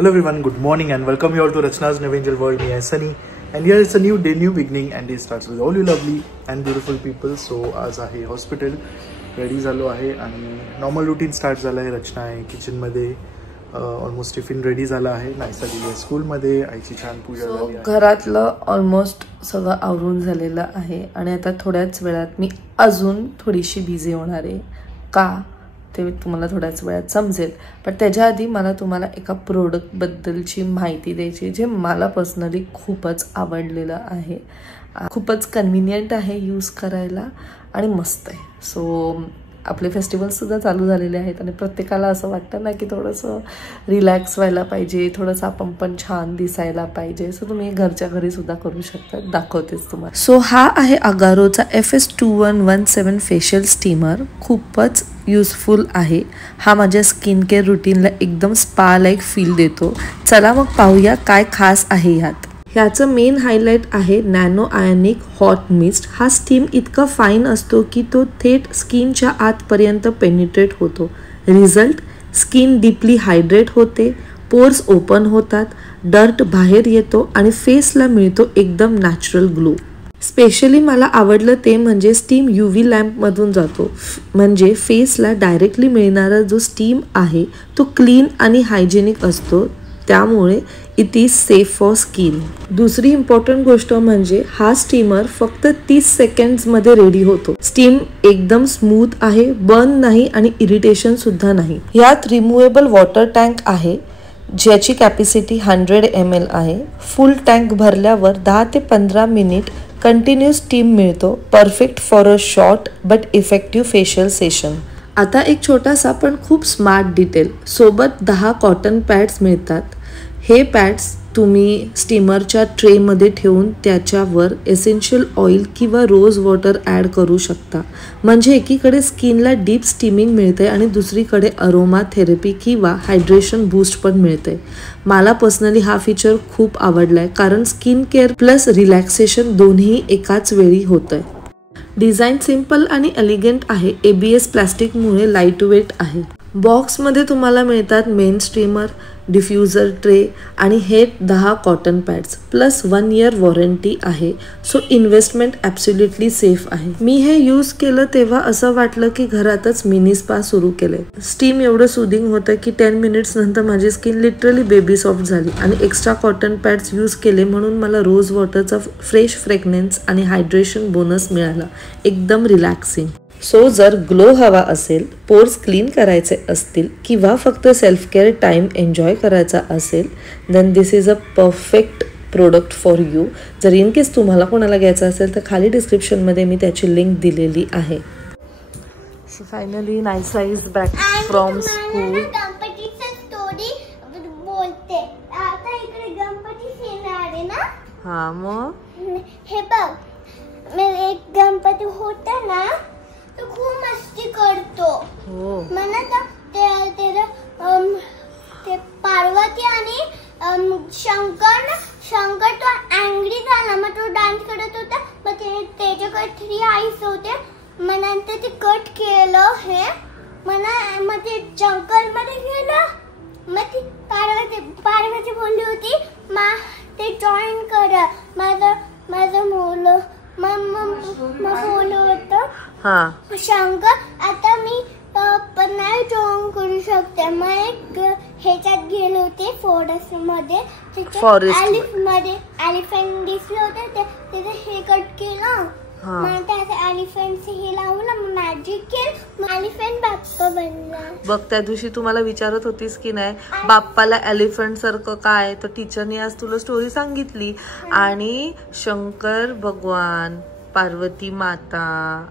Hello everyone, good morning and welcome you all to Rachna's New Angel World. Me, Sunny, and here it's a new day, new beginning, and it starts with all you lovely and beautiful people. So आज आहे hospital, ready झालो आहे आणि normal routine start झालं आहे. रचना आहे किचनमध्ये, almost tiffin ready झाला आहे. नाईसा गेली आहे स्कूलमध्ये, आईची छान पूजा झाली आहे. घरातलं ऑलमोस्ट सगळं आवरून झालेलं आहे आणि आता थोड्याच वेळात मी अजून थोडीशी बिझी होणार आहे. का ते तुम्हाला थोड्याच वेळात समजेल, पण त्याच्या आधी मला तुम्हाला एका प्रोडक्टबद्दलची माहिती द्यायची जे मला पर्सनली खूपच आवडलेलं आहे. खूपच कन्व्हिनियंट आहे यूज करायला आणि मस्त आहे. सो आपले फेस्टिवल्ससुद्धा चालू झालेले आहेत आणि प्रत्येकाला असं वाटतं ना की थोडंसं रिलॅक्स व्हायला पाहिजे, थोडंसं आपण पण छान दिसायला पाहिजे. सो तुम्ही घरच्या घरीसुद्धा करू शकता, दाखवतेच तुम्हाला. सो हा आहे अगारोचा FS2117 फेशियल स्टीमर. खूपच यूजफुल आहे. हा माझ्या स्किन केअर रुटीनला एकदम स्पा लाईक फील देतो. चला मग पाहूया काय खास आहे ह्यात. ह्याचं मेन हायलाईट आहे नॅनो आयनिक हॉट मिस्ट. हा स्टीम इतका फाईन असतो की तो थेट स्किनच्या आतपर्यंत पेनिट्रेट होतो. रिझल्ट, स्किन डीपली हायड्रेट होते, पोर्स ओपन होतात, डर्ट बाहेर येतो आणि फेसला मिळतो एकदम नॅचरल ग्लो. स्पेशली मला आवडलं ते म्हणजे स्टीम UV लॅम्पमधून जातो, म्हणजे फेसला डायरेक्टली मिळणारा जो स्टीम आहे तो क्लीन आणि हायजेनिक असतो, त्यामुळे it is safe for skin. दुसरी इम्पॉर्टंट गोष्ट म्हणजे हा स्टीमर फक्त 30 सेकंड्समध्ये रेडी होतो. स्टीम एकदम स्मूथ आहे, बर्न नाही आणि इरिटेशन सुद्धा नाही. यात रिमूवेबल वॉटर टँक आहे ज्याची कॅपॅसिटी 100 ml आहे. फुल टँक भरल्यावर 10 ते 15 मिनिट कंटिन्यू स्टीम मिळतो. Perfect for a short but effective facial session. आता एक छोटासा पण खूप स्मार्ट डिटेल, सोबत 10 कॉटन पॅड्स मिळतात. हे पॅड्स तुम्ही स्टीमरच्या ट्रेमध्ये ठेवून त्याच्यावर एसेन्शियल ऑइल किंवा रोज वॉटर ॲड करू शकता. म्हणजे एकीकडे स्किनला डीप स्टीमिंग मिळते आणि दुसरीकडे अरोमा थेरपी किंवा हायड्रेशन बूस्ट पण मिळते. मला पर्सनली हा फीचर खूप आवडला आहे कारण स्किन केअर प्लस रिलॅक्सेशन दोन्ही एकाच वेळी होतं आहे. डिझाईन सिम्पल आणि एलिगंट आहे. ABS प्लॅस्टिकमुळे लाईट वेट आहे. बॉक्समध्ये तुम्हाला मिळतात मेन स्टीमर, डिफ्युजर ट्रे आणि हे 10 cotton pads plus 1 year warranty आहे. सो इन्व्हेस्टमेंट ॲब्सोल्युटली सेफ आहे. मी हे यूज केलं तेव्हा असं वाटलं की घरातच मिनी स्पा सुरू केले. स्टीम एवढं सुदिंग होतं की 10 मिनिट्स नंतर माझी स्किन लिटरली बेबी सॉफ्ट झाली. आणि एक्स्ट्रा कॉटन पॅड्स यूज केले म्हणून मला रोज वॉटरचा फ्रेश फ्रेग्रन्स आणि हायड्रेशन बोनस मिळाला. एकदम रिलॅक्सिंग. सो जर ग्लो हवा असेल, पोर्स क्लीन करायचे असतील किंवा फक्त सेल्फ केअर टाईम एन्जॉय करायचा असेल, then this is a perfect product for you. जर इन केस तुम्हाला कोणाला घ्यायचं असेल तर खाली डिस्क्रिप्शनमध्ये मी त्याची लिंक दिलेली आहे. So finally Naisa is back from school. हा मग हे बघ, एक गणपती होता ना, तो खूप मस्ती करतो. हो, मला ते पार्वती आणि शंकर तो अँग्री झाला. मग तो डान्स करत होता. मग त्याच्याकडे 3 आईस होते. मग नंतर ते कट केलं हे. मग ते जंगल मध्ये गेलं. मग ती पार्वती बोलली होती ते जॉईन करा. माझं मुलं मग बोललं होतं शंकर आता मी नाही जॉईन करू शकते. मग ह्याच्यात गेले होते फॉरेस्ट मध्ये. एलिफंट दिसलं होतं. त्याचं हे कट केलं. मग त्याचं एलिफंट हे लावलं, मॅजिक केलं, एलिफंट बाप्पा बनला. बघ, त्या दिवशी तुम्हाला विचारत होतीस की नाही बाप्पाला एलिफंट सारखं काय, तर टीचरने आज तुला स्टोरी सांगितली. आणि शंकर भगवान, पार्वती माता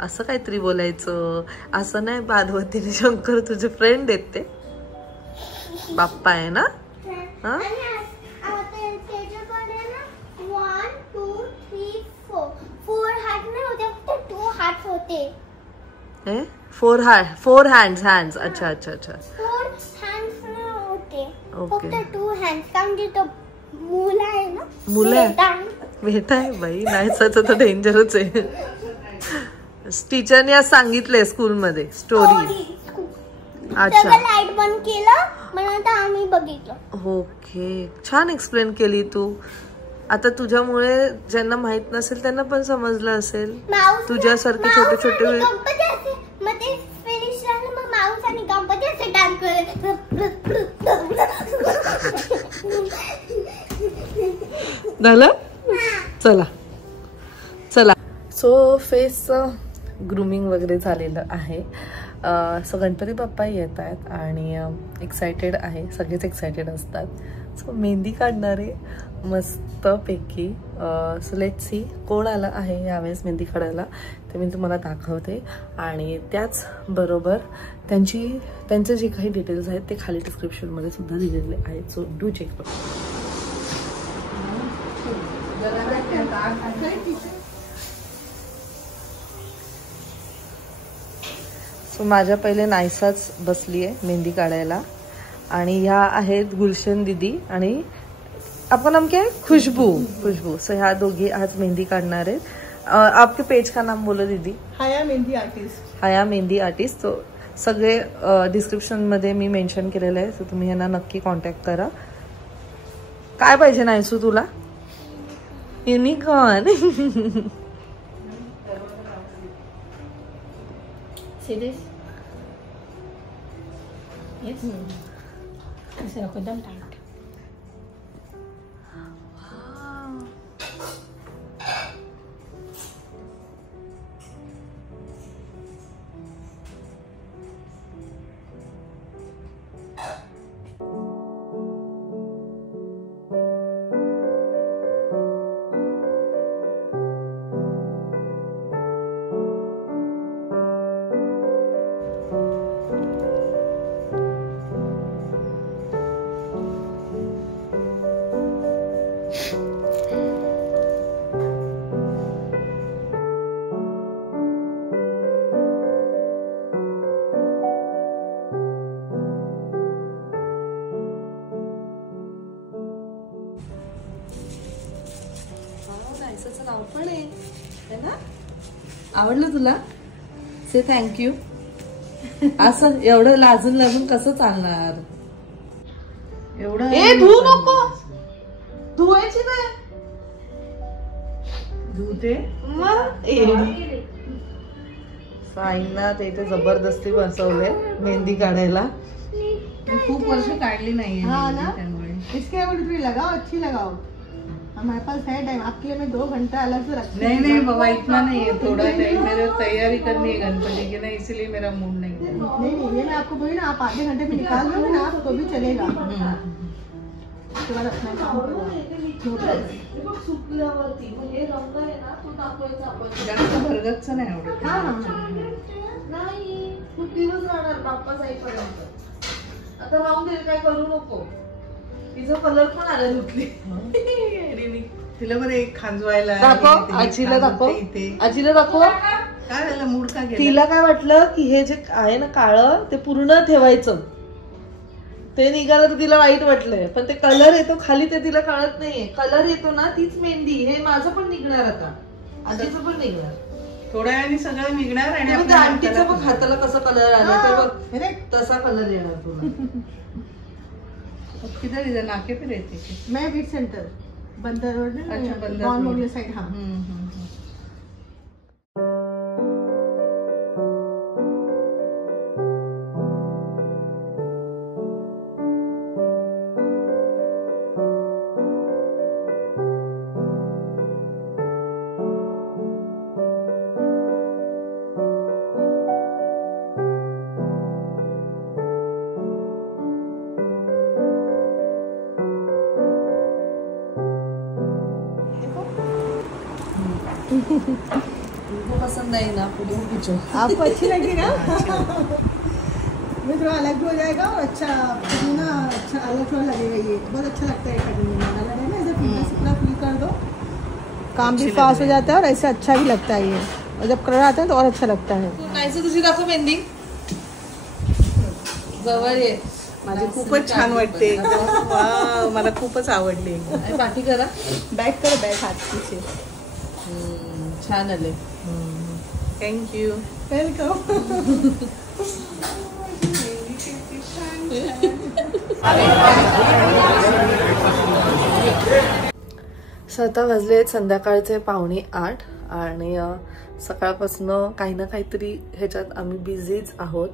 असं काहीतरी बोलायचं. असं नाही पार्वतीने शंकर तुझे फ्रेंड आहेत, ते बाप्पा आहे ना. हा, फोर हँड्स. अच्छा. ओके. मुलं बेटा आहे बाई, नाहीच तर डेंजरच आहे. टीचरने आज सांगितलंय स्कूल मध्ये स्टोरी. अच्छा, लाईट बंद केलं. म्हणून आम्ही बघितलं. ओके, छान एक्सप्लेन केली तू. आता तुझ्यामुळे ज्यांना माहित नसेल त्यांना पण समजलं असेल. तुझ्यासारखे छोटे छोटे मग ते फिनिश झालं, मग माऊस आणि गणपती असे डान्स झालं. चला चला. सो फेसचं ग्रूमिंग वगैरे झालेलं आहे. सो गणपती बाप्पा येत आहेत आणि एक्सायटेड आहे, सगळेच एक्सायटेड असतात. सो मेहंदी काढणारे मस्तपैकी. सो लेट्स सी कोण आलं आहे यावेळेस मेहंदी काढायला ते मी तुम्हाला दाखवते. आणि त्याचबरोबर त्यांचे जे काही डिटेल्स आहेत ते खाली डिस्क्रिप्शनमध्ये सुद्धा दिलेले आहेत. So do check. सो माझ्या पहिले नायसाच बसली आहे मेहंदी काढायला आणि ह्या आहेत गुलशन दीदी आणि आपका नाम क्या है? खुशबू. सो ह्या दोघी आज मेहंदी काढणार आहेत. आपके पेज का नाम बोलो दीदी. हया मेहंदी आर्टिस्ट. तो सगळे डिस्क्रिप्शन मध्ये मी मेन्शन केलेलं आहे. सो तुम्ही यांना नक्की कॉन्टॅक्ट करा. काय पाहिजे नायसू तुला? युनिकॉर्न. See this? Yes. ऐसे रखो एकदम टाइट. नाव पण आहे ना. आवडलं तुला? Say thank you. असं एवढं लाजून कसं चालणार? एवढं धुवू नको, धुवायची नाही. धुते मग. साईना ते जबरदस्ती बसवले मेहंदी काढायला. खूप वर्ष काढली नाहीये. हाँ ना, इसके बोलते लगाओ, अच्छी लगाओ. हमारे पास है टाइम, आपके लिए मैं 2 घंटा अलग से रखती हूँ. नहीं बाबा, इतना नहीं है, थोड़ा टाइम. मेरे तैयारी करनी है गणपति की ना, इसीलिए मेरा मूड नहीं है. नहीं, ये मैं आपको बोली ना, आप आधे घंटे में निकाल दोगे ना तो भी चलेगा. उसके बाद अपना काम जास्त भरगतचं नाही आवडत. नाही, खूप दिवस राहणार बाप्पा जाईपर्यंत. आता राहून दे, काय करू नको. तिचा कलर पण आला धुतली. तिला बरं एक खांजवायला दाखव. आजीला दाखव. आजीला दाखव. काय झालं, मूड का गेला? तिला काय वाटलं की हे जे आहे ना काळं ते पूर्ण ठेवायचं, ते निघालं तर तिला वाईट वाटलंय. पण ते कलर येतो खाली ते तिला कळत नाहीये. कलर येतो ना तीच मेहंदी. हे माझं पण निघणार आता, आजीचं पण निघणार. थोड्या वेळाने सगळं निघणार. आणि आंटीचं बघ हाताला कसं कलर आला ते बघ, तसा कलर येणार तुला. किधर इधर नाके पे रहती थी मैं? बीट सेंटर, बंदर रोड. अच्छा, बंदर रोड साइड. हाँ. तुमको पसंद आई ना, पूछो. आपको अच्छी लगी ना? मैं थोड़ा अलग हो जाएगा और अच्छा ना, अच्छा अलग थोड़ा लगेगा. ये बहुत अच्छा लगता है करने में. अलग है ना, ऐसे पूरा फुल कर दो, काम भी फास्ट हो जाता है और ऐसे अच्छा भी लगता है ये. और जब कलर आता है तो और अच्छा लगता है. नाहीसं तुझी दाखव मेहंदी. जवळ ये. माझी खूपच छान वाटते. वाव, मला खूपच आवडली. पाठी करा, बॅक कर, बॅक हात पीछे. छान आले. थँक्यू. वेलकम. आता वाजले संध्याकाळचे 7:45 आणि सकाळपासून काही ना काहीतरी ह्याच्यात आम्ही बिझीच आहोत,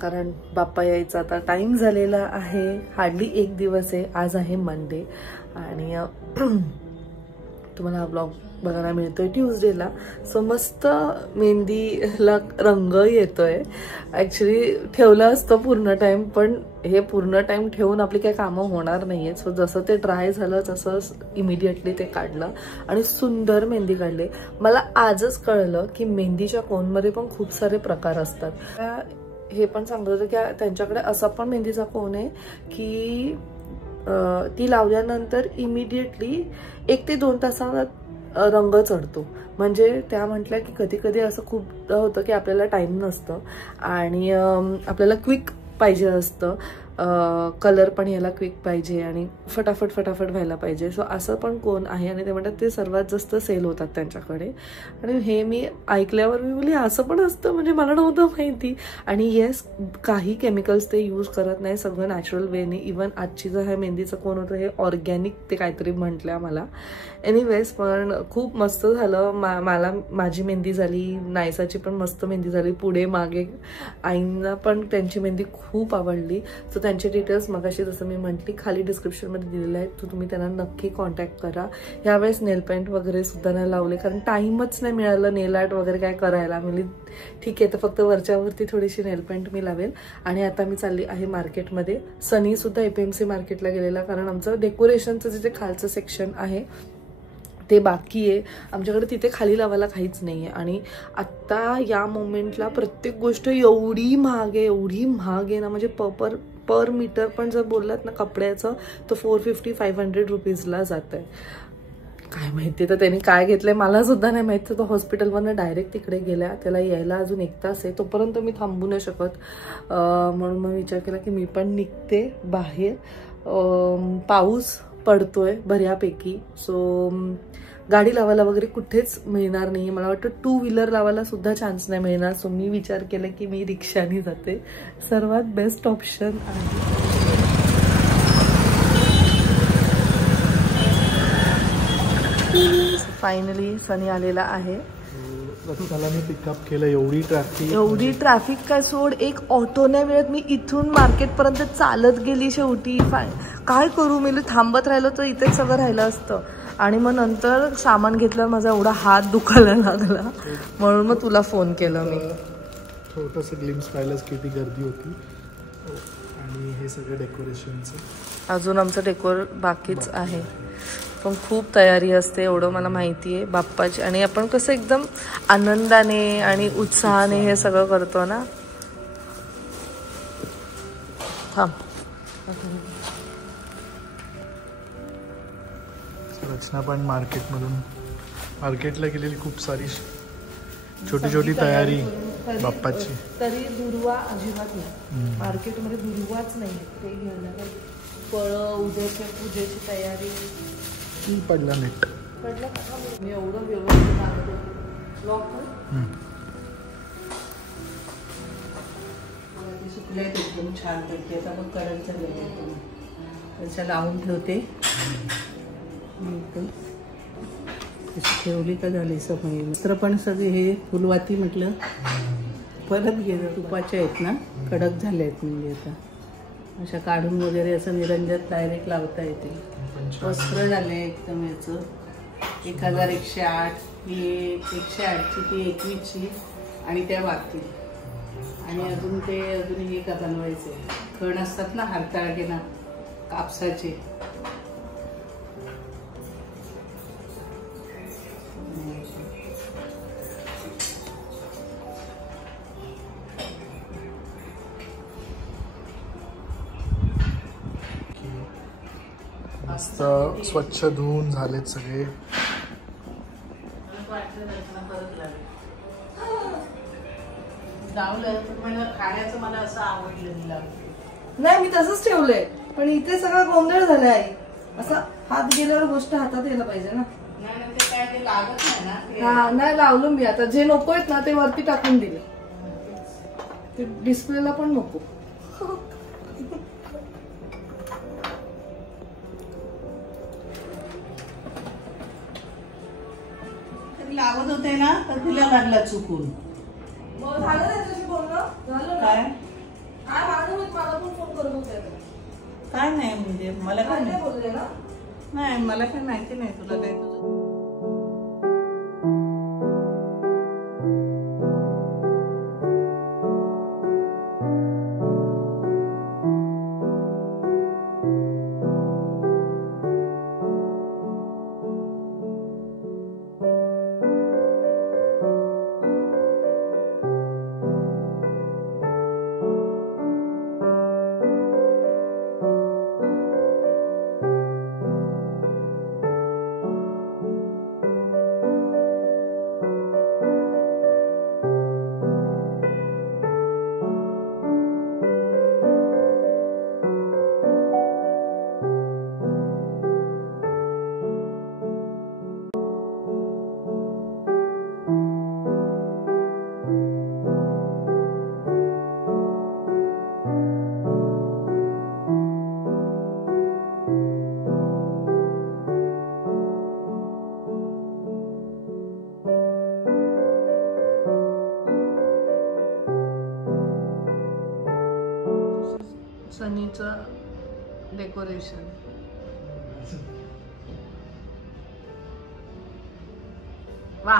कारण बाप्पा यायचा आता टाइम झालेला आहे. हार्डली 1 दिवस आहे. आज आहे मंडे आणि तुम्हाला हा ब्लॉग बघायला मिळतोय ट्यूजडेला. सो मस्त मेहंदीला रंग येतोय. ॲक्च्युली ठेवलं असतं पूर्ण टाइम, पण हे पूर्ण टाइम ठेवून आपली काही कामं होणार नाहीये. सो जसं ते ड्राय झालं तसं इमिडिएटली ते काढलं आणि सुंदर मेहंदी काढली. मला आजच कळलं की मेहंदीच्या कोनमध्ये पण खूप सारे प्रकार असतात. हे पण सांगत होतं की त्यांच्याकडे असा पण मेहंदीचा कोन आहे की ती लावल्यानंतर इमिडिएटली 1 ते 2 तासात रंग चढतो. म्हणजे त्या म्हटल्या की कधी कधी असं खूप होतं की आपल्याला टाइम नसतं आणि आपल्याला क्विक पाहिजे असतं, कलर पण याला क्विक पाहिजे आणि फटाफट व्हायला पाहिजे. सो असं पण कोण आहे आणि ते म्हणतात ते सर्वात जास्त सेल होतात त्यांच्याकडे. आणि हे मी ऐकल्यावर मी बोलली असं पण असतं, म्हणजे मला नव्हतं माहिती. आणि येस, काही केमिकल्स ते यूज करत नाही, सगळं नॅचरल वेने. इवन आजची जर हे मेहंदीचं कोण होतं हे ऑर्गॅनिक ते काहीतरी म्हटलं मला. एनिवेज, पण खूप मस्त झालं. मला माझी मेहंदी झाली, नायसाची पण मस्त मेहंदी झाली, पुढे मागे. आईंना पण त्यांची मेहंदी खूप आवडली. सो त्यांचे डिटेल्स मगाशी जसं मी म्हटली खाली डिस्क्रिप्शनमध्ये दिलेले आहेत, तर तुम्ही त्यांना नक्की कॉन्टॅक्ट करा. यावेळेस नेल पेंट वगैरे सुद्धा नाही लावले, कारण टाईमच नाही मिळालं नेल आर्ट वगैरे काय करायला. म्हणजे ठीक आहे, तर फक्त वरच्यावरती थोडीशी नेल पेंट मी लावेल. आणि आता मी चालली आहे मार्केटमध्ये. सनी सुद्धा APMC मार्केटला गेलेला, कारण आमचं डेकोरेशनचं जे खालचं सेक्शन आहे ते बाकी आहे. आमच्याकडे तिथे खाली लावायला काहीच नाही आहे. आणि आत्ता या मोमेंटला प्रत्येक गोष्ट एवढी महाग आहे ना, म्हणजे पर मीटर पण जर बोललात ना कपड्याचं तर 450-500 रुपीजला जात आहे. काय माहिती तर त्यांनी काय घेतलंय मला सुद्धा नाही माहिती. तो हॉस्पिटलवरनं डायरेक्ट तिकडे गेला, त्याला यायला अजून 1 तास आहे, तोपर्यंत मी थांबू नाही शकत. म्हणून मग विचार केला की मी पण निघते बाहेर. पाऊस पडतोय बऱ्यापैकी, सो गाडी लावायला वगैरे कुठेच मिळणार नाही. मला वाटतं 2 व्हीलर लावायला सुद्धा चान्स नाही मिळणार. सो मी विचार केला की मी रिक्षाने जाते, सर्वात बेस्ट ऑप्शन आहे. फायनली सनी आलेला आहे. रक्षाला मी पिकअप केलं. एवढी ट्रॅफिक काय सोड, एक ऑटो नाही मिळत. मी इथून मार्केटपर्यंत चालत गेली शेवटी. काय करू, मी थांबत राहिलो तर इथेच सगळं राहिलं असतं. आणि मग नंतर सामान घेतल्यावर माझा एवढा हात दुखायला लागला, म्हणून मग तुला फोन केला मी. छोटंसं ग्लिम्स पाहिलंच किती गर्दी होती. आणि हे सगळं डेकोरेशनचं अजून आमचं डेकोर बाकीच आहे, पण खूप तयारी असते एवढं मला माहिती आहे बाप्पाची. आणि आपण कसं एकदम आनंदाने आणि उत्साहाने हे सगळं करतो ना. थांब, रचना पण मार्केटला गेलेली. खूप सारी छोटी तयारी बाप्पाची. तरी दुर्वा अजिबात नाही मार्केटमध्ये, दुर्वाच नाही. ते घ्यायला फळं, उद्याच्या पूजेची तयारी पडला नीट पडलं का. मी एवढं व्यवस्थित आणतो सुकले एकदम छान पैकी. आता मग करायचं नाही, त्याच्या लावून ठेवते. ठेवली का झाली समय. वस्त्र पण सगळे हे फुलवाती म्हटलं परत गेलं. तुपाचे आहेत ना, कडक झाले आहेत. म्हणजे आता अशा काढून वगैरे असं निरंजन डायरेक्ट लावता येते. वस्त्र झाले एकदम. याचं 1108, ही 108ची, ती 21ची आणि त्या बाकी. आणि अजून हे का बनवायचे खण असतात ना, हारताळगे ना कापसाचे. मस्त स्वच्छ धुवून झालेत सगळे. खाण्याचं मला असं आवडलं नाही, मी तसंच ठेवलंय. पण इथे सगळा गोंधळ झालाय आई. असा हात गेल्यावर गोष्ट हातात यायला पाहिजे ना. हा, नाही लावलं मी. आता जे नको आहेत ना ते वरती टाकून दिले. ते डिस्प्लेला पण नको. लावत होते ना तर तिला लागला चुकून. झालं त्याच्याशी बोलणं झालं काय काय माझं मला पण फोन करत होते. काय नाही म्हणजे मला काय काय बोलले ना नाही मला काही माहिती नाही. तुला काय तुझं सनीचं डेकोरेशन. वा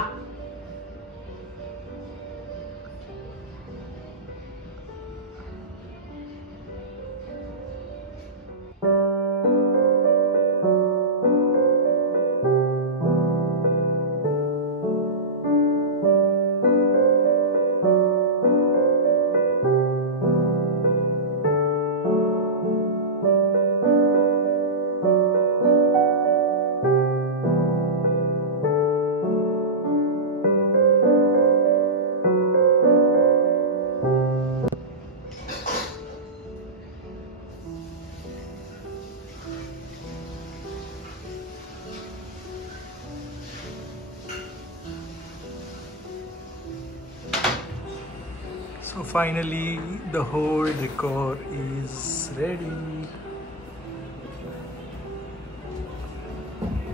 So finally the whole decor is ready.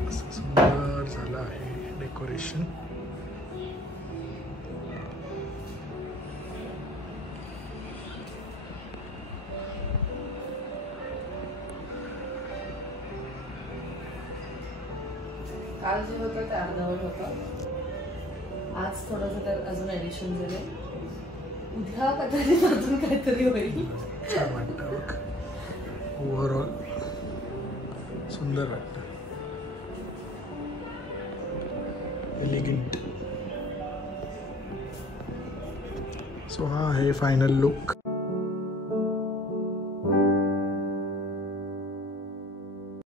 असं सुंदर झालं आहे डेकोरेशन. काल जे होतं ते अर्धवट होतं. आज थोडंसं त्यात अजून ॲडिशन झाले. उद्या कदाचित अजून काहीतरी होईल. छान वाटतं बघ. ओव्हरऑल सुंदर वाटतं. एलिगंट. सो हा आहे फायनल लुक.